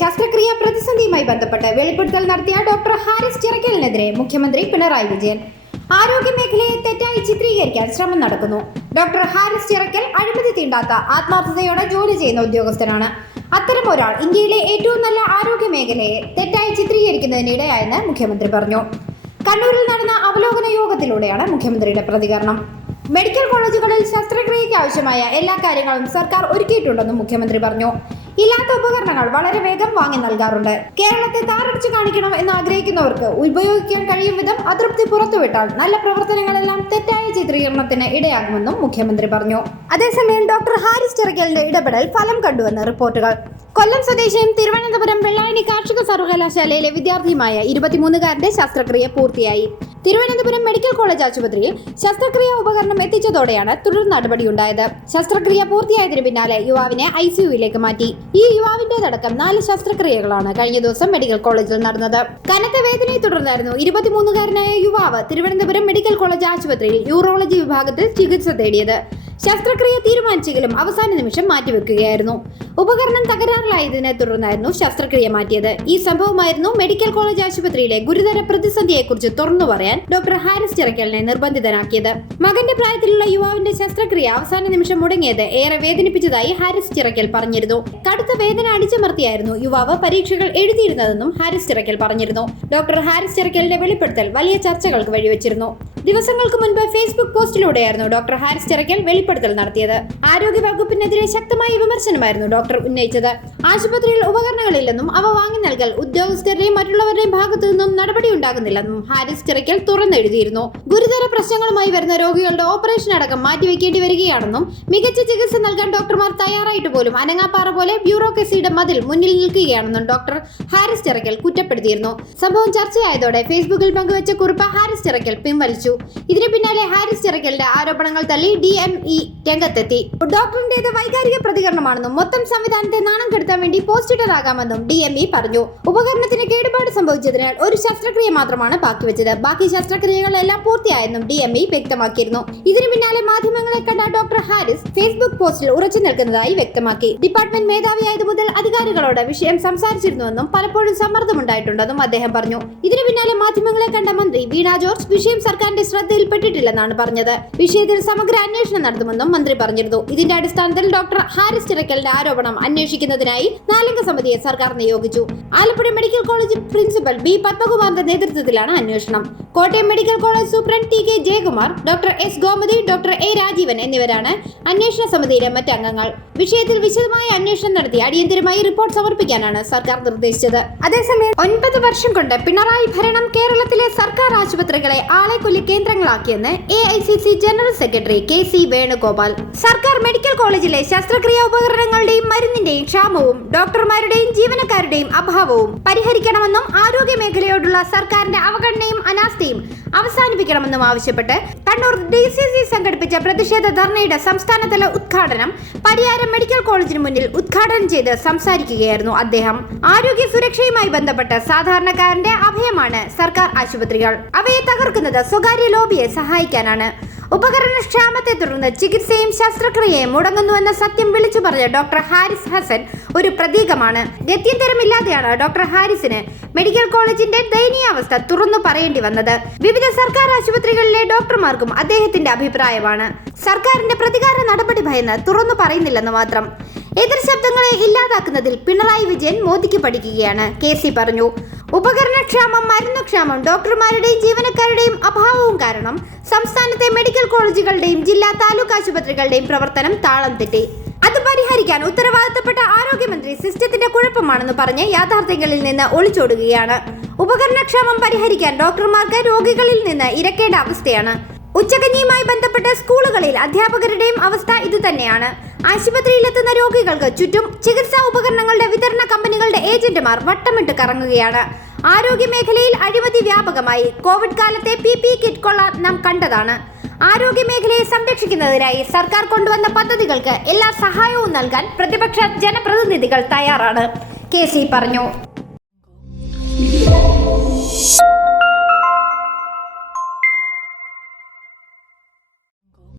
ശസ്ത്രക്രിയ പ്രതിസന്ധിയുമായി ബന്ധപ്പെട്ട് വെളിപ്പെടുത്തൽ നടത്തിയ ഡോക്ടർ ഹാരിസ് ചിറക്കലിനെതിരെ മുഖ്യമന്ത്രി പിണറായി വിജയൻ ആരോഗ്യ മേഖലയെ തെറ്റായി ചിത്രീകരിക്കാൻ ശ്രമം നടക്കുന്നു. ഡോക്ടർ ഹാരിസ് ചിറക്കൽ അഴിമതി തീണ്ടാത്ത ആത്മാർത്ഥതയോടെ ജോലി ചെയ്യുന്ന ഉദ്യോഗസ്ഥനാണ്. അത്തരം ഒരാൾ ഇന്ത്യയിലെ ഏറ്റവും നല്ല ആരോഗ്യ മേഖലയെ തെറ്റായി ചിത്രീകരിക്കുന്നതിനിടെയായെന്ന് മുഖ്യമന്ത്രി പറഞ്ഞു. കണ്ണൂരിൽ നടന്ന അവലോകന യോഗത്തിലൂടെയാണ് മുഖ്യമന്ത്രിയുടെ പ്രതികരണം. മെഡിക്കൽ കോളേജുകളിൽ ശസ്ത്രക്രിയയ്ക്ക് ആവശ്യമായ എല്ലാ കാര്യങ്ങളും സർക്കാർ ഒരുക്കിയിട്ടുണ്ടെന്നും മുഖ്യമന്ത്രി പറഞ്ഞു. ഇല്ലാത്ത ഉപകരണങ്ങൾ വളരെ വേഗം വാങ്ങി നൽകാറുണ്ട്. കേരളത്തെ താറടിച്ച് കാണിക്കണം എന്ന് ആഗ്രഹിക്കുന്നവർക്ക് ഉപയോഗിക്കാൻ കഴിയും വിധം അതൃപ്തി പുറത്തുവിട്ടാൽ നല്ല പ്രവർത്തനങ്ങളെല്ലാം തെറ്റായ ചിത്രീകരണത്തിന് ഇടയാകുമെന്നും മുഖ്യമന്ത്രി പറഞ്ഞു. അതേസമയം ഡോക്ടർ ഹാരിസ് ചിറക്കലിന്റെ ഇടപെടൽ ഫലം കണ്ടുവെന്ന് റിപ്പോർട്ടുകൾ. കൊല്ലം സ്വദേശിയും തിരുവനന്തപുരം വെള്ളായണി കാർഷിക സർവകലാശാലയിലെ വിദ്യാർത്ഥിയുമായ ഇരുപത്തിമൂന്നുകാരന്റെ ശസ്ത്രക്രിയ പൂർത്തിയായി. തിരുവനന്തപുരം മെഡിക്കൽ കോളേജ് ആശുപത്രിയിൽ ശസ്ത്രക്രിയ ഉപകരണം എത്തിച്ചതോടെയാണ് തുടർ നടപടിയുണ്ടായത്. ശസ്ത്രക്രിയ പൂർത്തിയായതിനു പിന്നാലെ യുവാവിനെ ഐ സിയുയിലേക്ക് മാറ്റി. ഈ യുവാവിന്റേതടക്കം നാല് ശസ്ത്രക്രിയകളാണ് കഴിഞ്ഞ ദിവസം മെഡിക്കൽ കോളേജിൽ നടന്നത്. കനത്ത വേദനയെ തുടർന്നായിരുന്നു ഇരുപത്തിമൂന്നുകാരനായ യുവാവ് തിരുവനന്തപുരം മെഡിക്കൽ കോളേജ് ആശുപത്രിയിൽ യൂറോളജി വിഭാഗത്തിൽ ചികിത്സ തേടിയത്. ശസ്ത്രക്രിയ തീരുമാനിച്ചെങ്കിലും അവസാന നിമിഷം മാറ്റിവെക്കുകയായിരുന്നു. ഉപകരണം തകരാറിലായതിനെ തുടർന്നായിരുന്നു ശസ്ത്രക്രിയ മാറ്റിയത്. ഈ സംഭവമായിരുന്നു മെഡിക്കൽ കോളേജ് ആശുപത്രിയിലെ ഗുരുതര പ്രതിസന്ധിയെക്കുറിച്ച് തുറന്നു പറയാൻ ഡോക്ടർ ഹാരിസ് ചിറക്കലിനെ നിർബന്ധിതനാക്കിയത്. മകന്റെ പ്രായത്തിലുള്ള യുവാവിന്റെ ശസ്ത്രക്രിയ അവസാന നിമിഷം മുടങ്ങിയത് ഏറെ വേദനിപ്പിച്ചതായി ഹാരിസ് ചിറക്കൽ പറഞ്ഞിരുന്നു. കടുത്ത വേദന അടിച്ചമർത്തിയായിരുന്നു യുവാവ് പരീക്ഷകൾ എഴുതിയിരുന്നതെന്നും ഹാരിസ് ചിറക്കൽ പറഞ്ഞിരുന്നു. ഡോക്ടർ ഹാരിസ് ചിറക്കലിന്റെ വെളിപ്പെടുത്തൽ വലിയ ചർച്ചകൾക്ക് വഴിവെച്ചിരുന്നു. ദിവസങ്ങൾക്ക് മുൻപ് ഫേസ്ബുക്ക് പോസ്റ്റിലൂടെയായിരുന്നു ഡോക്ടർ ഹാരിസ് ചിറക്കൽ വെളിപ്പെടുത്തൽ നടത്തിയത്. ആരോഗ്യ വകുപ്പിനെതിരെ ശക്തമായ വിമർശനമായിരുന്നു ഡോക്ടർ ഉന്നയിച്ചത്. ആശുപത്രിയിൽ ഉപകരണങ്ങളില്ലെന്നും അവ വാങ്ങി നൽകൽ ഉദ്യോഗസ്ഥരുടെയും മറ്റുള്ളവരുടെയും ഭാഗത്തു നിന്നും നടപടി ഉണ്ടാകുന്നില്ലെന്നും ഹാരിസ് ചിറക്കൽ തുറന്നെഴുതിയിരുന്നു. ഗുരുതര പ്രശ്നങ്ങളുമായി വരുന്ന രോഗികളുടെ ഓപ്പറേഷൻ അടക്കം മാറ്റിവെക്കേണ്ടി വരികയാണെന്നും മികച്ച ചികിത്സ നൽകാൻ ഡോക്ടർമാർ തയ്യാറായിട്ട് പോലും അനങ്ങാപ്പാറ പോലെ ബ്യൂറോക്രസിയുടെ മതിൽ മുന്നിൽ നിൽക്കുകയാണെന്നും ഡോക്ടർ ഹാരിസ് ചിറക്കൽ കുറ്റപ്പെടുത്തിയിരുന്നു. സംഭവം ചർച്ചയായതോടെ ഫേസ്ബുക്കിൽ പങ്കുവച്ച കുറിപ്പ് ഹാരിസ് ചിറക്കൽ പിൻവലിച്ചു. ഇതിനു പിന്നാലെ ഹാരിസ് ചിറക്കലിന്റെ ആരോപണങ്ങൾ തള്ളി ഡി എം ഇ രംഗത്തെത്തി. ഡോക്ടറിന്റേത് വൈകാരിക പ്രതികരണമാണെന്നും മൊത്തം സംവിധാനത്തെ നാണം കെടുത്താൻ വേണ്ടി പോസ്റ്റിട്ടറാകാമെന്നും ഡി എം ഇ പറഞ്ഞു. ഉപകരണത്തിന് കേടുപാട് സംഭവിച്ചതിനാൽ ഒരു ശസ്ത്രക്രിയ മാത്രമാണ് ബാക്കി വെച്ചത് ബാക്കി ശസ്ത്രക്രിയകളെല്ലാം പൂർത്തിയായെന്നും ഡി എം ഇ വ്യക്തമാക്കിയിരുന്നു. ഇതിനു പിന്നാലെ മാധ്യമങ്ങളെ കണ്ട ഡോക്ടർ ഹാരിസ് ഫേസ്ബുക്ക് പോസ്റ്റിൽ ഉറച്ചു നിൽക്കുന്നതായി വ്യക്തമാക്കി. ഡിപ്പാർട്ട്മെന്റ് മേധാവിയായത് മുതൽ അധികാരികളോട് വിഷയം സംസാരിച്ചിരുന്നുവെന്നും പലപ്പോഴും സമ്മർദ്ദമുണ്ടായിട്ടുണ്ടെന്നും അദ്ദേഹം പറഞ്ഞു. ഇതിനു പിന്നാലെ മാധ്യമങ്ങളെ കണ്ട മന്ത്രി വീണ ജോർജ് വിഷയം സർക്കാരിന്റെ ശ്രദ്ധയിൽപ്പെട്ടിട്ടില്ലെന്നാണ് പറഞ്ഞത്. വിഷയത്തിൽ സമഗ്ര അന്വേഷണം നടത്തുമെന്നും മന്ത്രി പറഞ്ഞിരുന്നു. ഇതിന്റെ അടിസ്ഥാനത്തിൽ ഡോക്ടർ ഹാരിസ് ചിറക്കലിന്റെ ആരോപണം അന്വേഷിക്കുന്നതിനായി നാലംഗ സമിതിയെ സർക്കാർ നിയോഗിച്ചു. Alappuzha medical college principal B പത്മകുമാറിന്റെ നേതൃത്വത്തിലാണ് അന്വേഷണം. Kottayam medical college superintendent T K Jayakumar doctor S Gomathi doctor A Rajeevan എന്നിവരാണ് അന്വേഷണ സമിതിയിലെ മറ്റംഗങ്ങൾ വിഷയത്തിൽ വിശദമായ അന്വേഷണം നടത്തി അടിയന്തരമായി റിപ്പോർട്ട് സമർപ്പിക്കാനാണ് സർക്കാർ നിർദ്ദേശിച്ചത്. അതേസമയം ഒൻപത് വർഷം കൊണ്ട് പിണറായി ഭരണം കേരളത്തിലെ സർക്കാർ ആശുപത്രികളെ ആളെക്കൊല്ലി കേന്ദ്രങ്ങളാക്കിയെന്ന് A I C C general secretary K C Venugopal. സർക്കാർ മെഡിക്കൽ കോളേജിലെ ശസ്ത്രക്രിയാ ഉപകരണങ്ങളുടെയും മരുന്നിന്റെയും ക്ഷാമവും ഡോക്ടർമാരുടെയും ജീവനക്കാരുടെയും അഭാവവും പരിഹരിക്കണമെന്നും ആരോഗ്യ മേഖലയോടുള്ള സർക്കാരിന്റെ അവഗണനയും അനാസ്ഥയും അവസാനിപ്പിക്കണമെന്നും ആവശ്യപ്പെട്ട് കണ്ണൂർ ഡി സി സി സംഘടിപ്പിച്ച പ്രതിഷേധ ധർണയുടെ സംസ്ഥാനതല ഉദ്ഘാടനം പരിയാരം മെഡിക്കൽ കോളേജിന് മുന്നിൽ ഉദ്ഘാടനം ചെയ്ത് സംസാരിക്കുകയായിരുന്നു അദ്ദേഹം. ആരോഗ്യ സുരക്ഷയുമായി ബന്ധപ്പെട്ട് സാധാരണക്കാരന്റെ അഭയമാണ് സർക്കാർ ആശുപത്രികൾ. അവയെ തകർക്കുന്നത് സ്വകാര്യ ലോബിയെ സഹായിക്കാനാണ്. ഉപകരണക്ഷാമത്തെ തുടർന്ന് ചികിത്സയും ശസ്ത്രക്രിയയും മുടങ്ങുന്നുവെന്ന സത്യം വിളിച്ചു പറഞ്ഞ ഡോക്ടർ ഹാരിസ് ഹസൻ ഒരു പ്രതീകമാണ്. ഗത്യന്തരമില്ലാതെയാണ് ഡോക്ടർ ഹാരിസിന് മെഡിക്കൽ കോളേജിന്റെ ദയനീയാവസ്ഥ തുറന്നു പറയേണ്ടി വന്നത്. വിവിധ സർക്കാർ ആശുപത്രികളിലെ ഡോക്ടർമാർക്കും അദ്ദേഹത്തിന്റെ അഭിപ്രായമാണ്. സർക്കാരിന്റെ പ്രതികാര നടപടി ഭയന്ന് തുറന്നു പറയുന്നില്ലെന്ന് മാത്രം. എതിർ ശബ്ദങ്ങളെ ഇല്ലാതാക്കുന്നതിൽ പിണറായി വിജയൻ മോദിക്ക് പഠിക്കുകയാണ്. കെ പറഞ്ഞു. ഉപകരണക്ഷാമം മരുന്നുക്ഷാമം ഡോക്ടർമാരുടെയും ജീവനക്കാരുടെയും അഭാവവും കാരണം സംസ്ഥാനത്തെ മെഡിക്കൽ കോളേജുകളുടെയും ജില്ലാ താലൂക്ക് ആശുപത്രികളുടെയും പ്രവർത്തനം താളം തെറ്റി. അത് പരിഹരിക്കാൻ ഉത്തരവാദിത്തപ്പെട്ട ആരോഗ്യമന്ത്രി സിസ്റ്റത്തിന്റെ കുഴപ്പമാണെന്ന് പറഞ്ഞ് യാഥാർത്ഥ്യങ്ങളിൽ നിന്ന് ഒളിച്ചോടുകയാണ്. ഉപകരണക്ഷാമം പരിഹരിക്കാൻ ഡോക്ടർമാർക്ക് രോഗികളിൽ നിന്ന് ഇരക്കേണ്ട അവസ്ഥയാണ്. ഉച്ചകഞ്ഞിയുമായി ബന്ധപ്പെട്ട് സ്കൂളുകളിൽ അധ്യാപകരുടെയും അവസ്ഥ ഇതുതന്നെയാണ്. ആശുപത്രിയിലെത്തുന്ന രോഗികൾക്ക് ചുറ്റും ചികിത്സാ ഉപകരണങ്ങളുടെ വിതരണ കമ്പനികളുടെ ഏജന്റുമാർ വട്ടമിട്ട് കറങ്ങുകയാണ്. ആരോഗ്യ മേഖലയിൽ അഴിമതി വ്യാപകമായി കോവിഡ് കാലത്തെ പി പി കിറ്റ് കൊള്ള നാം കണ്ടതാണ്. ആരോഗ്യ മേഖലയെ സംരക്ഷിക്കുന്നതിനായി സർക്കാർ കൊണ്ടുവന്ന പദ്ധതികൾക്ക് എല്ലാ സഹായവും നൽകാൻ പ്രതിപക്ഷ ജനപ്രതിനിധികൾ തയ്യാറാണ്. കെ സി പറഞ്ഞു.